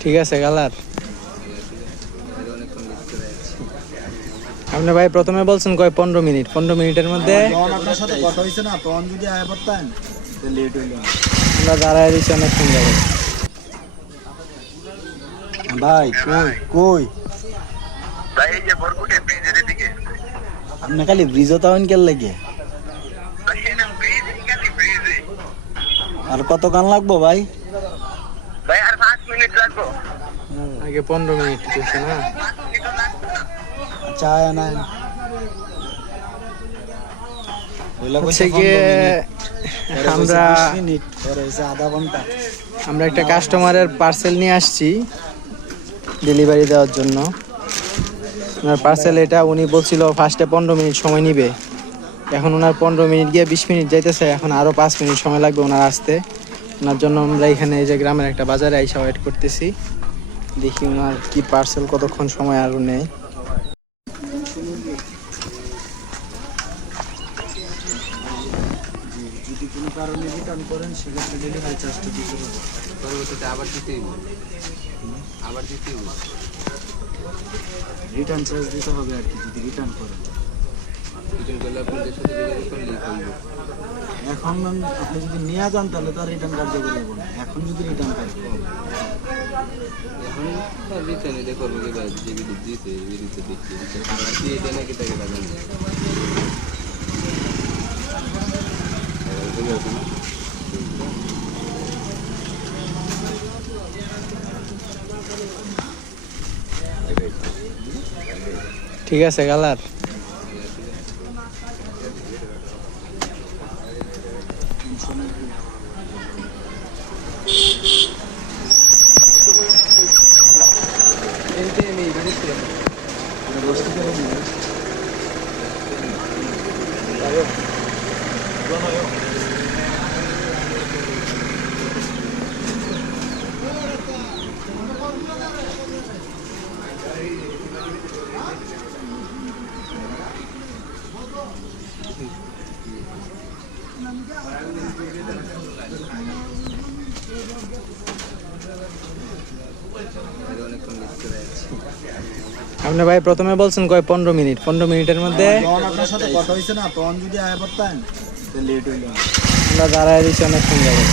ঠিক আছে কালার। আপনি ভাই প্রথমে বলছেন কয় 15 মিনিট, 15 মিনিটের মধ্যে আপনার সাথে কথা হয়েছে না, তখন যদি আয় পড়তেন লেট হইল। আমরা দাঁড়ায় দিচ্ছি অনেকক্ষণ যাবে। ভাই কই কই ভাই এই যে বরকুটে ব্রিজের দিকে আপনি খালি ব্রিজও তাওন কেন লাগে? আর কত গান লাগবো ভাই? ভাই আর 5 মিনিট লাগবো। আগে 15 মিনিট হচ্ছে না? আচ্ছা আয় না হচ্ছে গিয়ে আমরা আধা ঘন্টা আমরা একটা কাস্টমারের পার্সেল নিয়ে আসছি ডেলিভারি দেওয়ার জন্য। ওনার পার্সেল এটা, উনি বলছিল ফার্স্টে 15 মিনিট সময় নিবে, এখন ওনার 15 মিনিট গিয়ে 20 মিনিট যাইতেছে, এখন আরও 5 মিনিট সময় লাগবে ওনার আসতে। ওনার জন্য আমরা এখানে এই যে গ্রামের একটা বাজারে আইসা ওয়েট করতেছি, দেখি ওনার কি পার্সেল কতক্ষণ সময় আরও নেয়। যদি কোনো কারণে রিটার্ন করেন সেক্ষেত্রে ডেলিভারি চার্জটা দিতে হবে। পরবর্তীতে আবার দিতেই রিটার্ন চার্জ দিতে হবে আর কি, যদি রিটার্ন করেন। এখন আপনি যদি নিয়ে যান তাহলে তো আর রিটার্ন কার্যকরী হবে না। এখন যদি রিটার্ন কার্যকরী হবে ঠিক আছে কালার। আপনি ভাই প্রথমে বলছেন কয় 15 মিনিট, 15 মিনিটের মধ্যে আপনার সাথে কথা হয়েছে না, তখন যদি আয় পড়তেন লেট হইল। আমরা দাঁড়ায় দিচ্ছি অনেকক্ষণ যাবে।